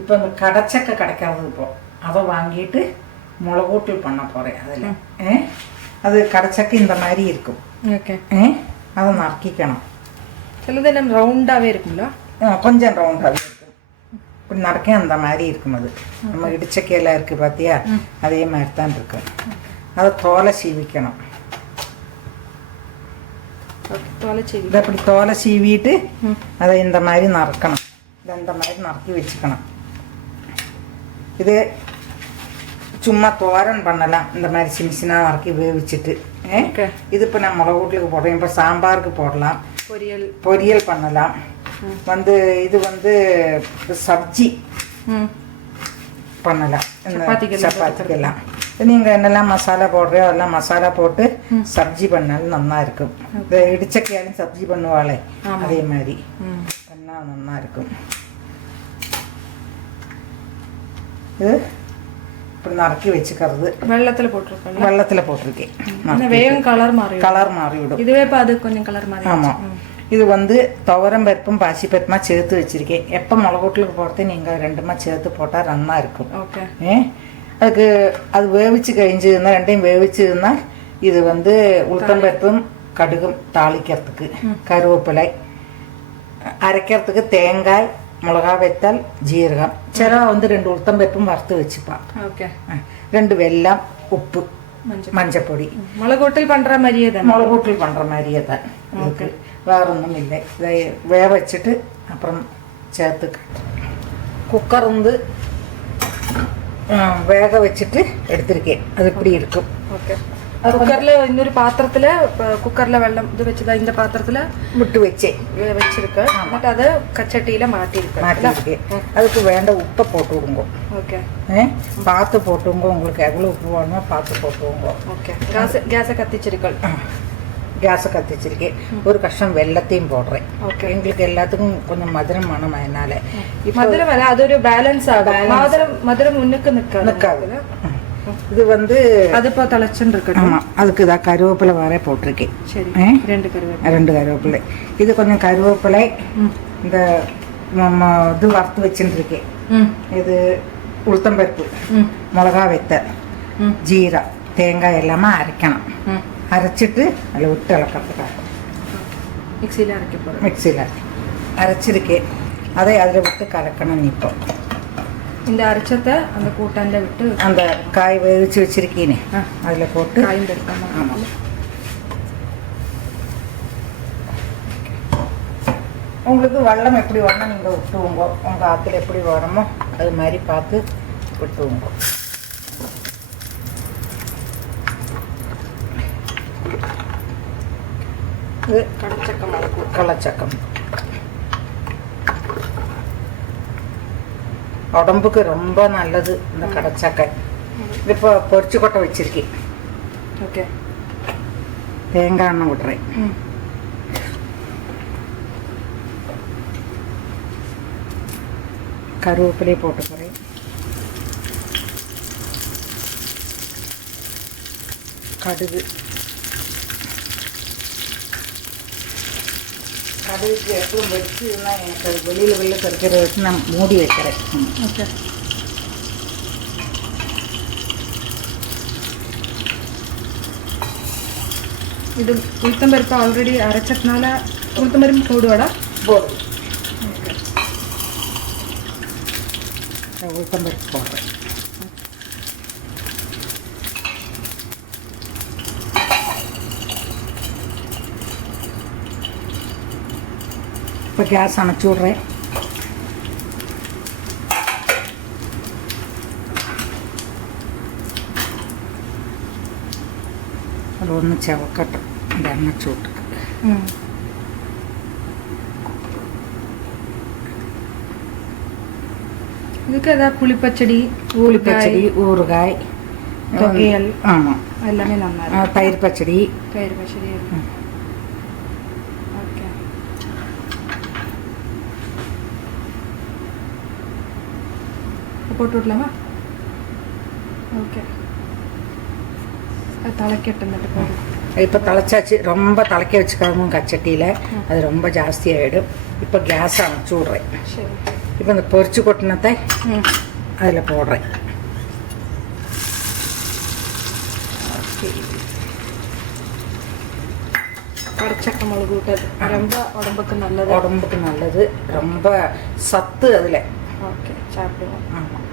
இப்போ இந்த கடைச்சக்கை கிடைக்காது. இப்போ அதை வாங்கிட்டு மிளகூட்டல் பண்ண போகிறேன். அதில் அது கடைச்சக்கை இந்த மாதிரி இருக்கும். ஓகே. அதை நறுக்கிக்கணும். சிலது நம்ம ரவுண்டாகவே இருக்குங்களா? கொஞ்சம் ரவுண்டாகவே இருக்கும். இப்படி நடக்க அந்த மாதிரி இருக்கும். அது நம்ம இடிச்சக்கையில் இருக்குது பார்த்தியா, அதே மாதிரி தான் இருக்கும். அதை தோலை சீவிக்கணும். இதை அப்படி தோலை சீவிட்டு அதை இந்த மாதிரி நறுக்கணும். இதை இந்த மாதிரி நறுக்கி வச்சுக்கணும். இது சும்மா தோரன் பண்ணலாம். இந்த மாதிரி சின்ன சின்ன நறுக்கி வேவிச்சுட்டு இது இப்போ நான் மிளகூட்டுக்கு போடுறேன். இப்போ சாம்பாருக்கு போடலாம், பொரியல் பண்ணலாம். இது சப்ஜி பண்ணலாம். சப்பாத்திக்கெல்லாம் நீங்கள் என்னெல்லாம் மசாலா போடுறியோ அதெல்லாம் மசாலா போட்டு சப்ஜி பண்ணாலும் நல்லா இருக்கும். இந்த இடிச்சக்கையாலும் சப்ஜி பண்ணுவாளே அதே மாதிரி பண்ணால் நல்லா இருக்கும். இது இப்படி நறுக்கி வச்சுக்கிறது. வெள்ளத்தில் போட்டிருக்கேன். கலர் மாறிவிடும். இதுவே அது கொஞ்சம் கலர் மாறி. ஆமாம். இது துவரம் பருப்பும் பாசி பருப்புமா சேர்த்து வச்சிருக்கேன். எப்போ மிளகூட்டலுக்கு போடுறது நீங்கள் ரெண்டுமா சேர்த்து போட்டால் நல்லா இருக்கும். அதுக்கு அது வேவிச்சு கழிஞ்சதுன்னா ரெண்டையும் வேவிச்சதுன்னா இது உளுத்தம்பருப்பும் கடுகும் தாளிக்கிறதுக்கு, கருவேப்பிலை அரைக்கிறதுக்கு, தேங்காய், மிளகா வெத்தல், ஜீரகம், சில 2 உளுத்தம்பருப்பும் வறுத்து வச்சுப்பான். 2 வெல்லம், உப்பு, மஞ்சப்பொடி. மிளகூட்டல் பண்ணுற மாதிரியே தான் இதுக்கு வேற ஒன்றும் இல்லை. இதை வேக வச்சுட்டு அப்புறம் சேர்த்து குக்கர் வேக வச்சுட்டு எடுத்திருக்கேன். அது இப்படி இருக்கும். குக்கர்ல இன்னொரு பாத்திரத்துல குக்கர்ல வெள்ளம் இது வச்சுதான் இந்த பாத்திரத்துல விட்டு வச்சிருக்கேன். அதை கச்சட்டியில மாட்டிருக்கேன். அதுக்கு வேண்ட உப்பை போட்டு விடுங்க. பார்த்து போட்டுங்க. உங்களுக்கு எவ்வளோ உப்பு வேணுமோ பார்த்து போட்டுவோங்க. கேஸை கத்திச்சிருக்கேன். ஒரு கஷ்டம் வெள்ளத்தையும் போடுறேன். எங்களுக்கு எல்லாத்துக்கும் கொஞ்சம் மதுரம் மனம். அதனால மதுரம் அது ஒரு பேலன்ஸ் ஆகும். மதுரம் முன்னுக்கு நிற்காது. இது அது இப்போ தலைச்சுன்னு இருக்கு. ஆமாம். அதுக்கு இதாக கருவேப்பிலை வர போட்டிருக்கேன். சரி. 2 கருவேப்பிலை. இது கொஞ்சம் கருவேப்பிலை இந்த இது வறுத்து வச்சுருக்கேன். இது உளுத்தம்பருப்பு, மிளகா வெத்தல், ஜீரா, தேங்காய் எல்லாமே அரைக்கணும். அரைச்சிட்டு அதில் விட்டு இளக்கிறதுக்காக மிக்சியில் அரைச்சிருக்கேன். அதை அதில் விட்டு கலக்கணும். இப்போ இந்த அரைச்சத்தை அந்த கூட்டாண்டில் விட்டு அந்த காய் வேவிச்சு வச்சிருக்கீனே அதில் போட்டு ஆமாம். உங்களுக்கு வெள்ளம் எப்படி வரணும் நீங்கள் விட்டுவோங்க. உங்கள் ஆற்றுல எப்படி வரமோ அது மாதிரி பார்த்து விட்டுவோங்க. இது கள்ளச்சக்கம் உடம்புக்கு ரொம்ப நல்லது. இந்த கடைச்சக்கை இப்போ பொரிச்சு கொட்டை வச்சிருக்கேன். தேங்காய் எண்ணெய் விடுறேன். கருவேப்பிலையை போட்டுக்கிறேன். கடுகு கடுகுக்கு எப்பவும் வெடிச்சுன்னா எனக்கு அது வெளியில் கறிக்கிற வச்சு நான் மூடி வைக்கிறேன். இது உளுத்தம்பருப்பு ஆல்ரெடி அரைச்சதுனால உளுத்தம்பருப்பு போடுவாடா? போடு. உளுத்தம்பருப்பு போடுறேன். இப்போ கேஸ் அணைச்சி விட்றேன். அது ஒன்று செவக்கட்டும் இந்த எண்ணெய் சூட்டுக்கு. இதுக்கு ஏதாவது புளிப்பச்சடி, ஊறுகாய், தொகையல் ஆமாம் எல்லாமே நல்லா இருக்கும். தயிர் பச்சடி ஓகே. போட்டு விடலாமா? ஓகே. தலைக்கட்டும் இப்போ தலைச்சாச்சு. ரொம்ப தலைக்க வச்சுக்காம கச்சட்டியில் அது ரொம்ப ஜாஸ்தியாகிடும். இப்போ கேஸ் அணைச்சி விட்றேன். சரி. இப்போ இந்த பொரிச்சு கொட்டினத்தை அதில் போடுறேன். உடச்சக்க மிளகு விட்டது ரொம்ப உடம்புக்கு நல்லது. உடம்புக்கு நல்லது, ரொம்ப சத்து அதில். ஓகே, சாப்பிடுவோம். ஆமாம்.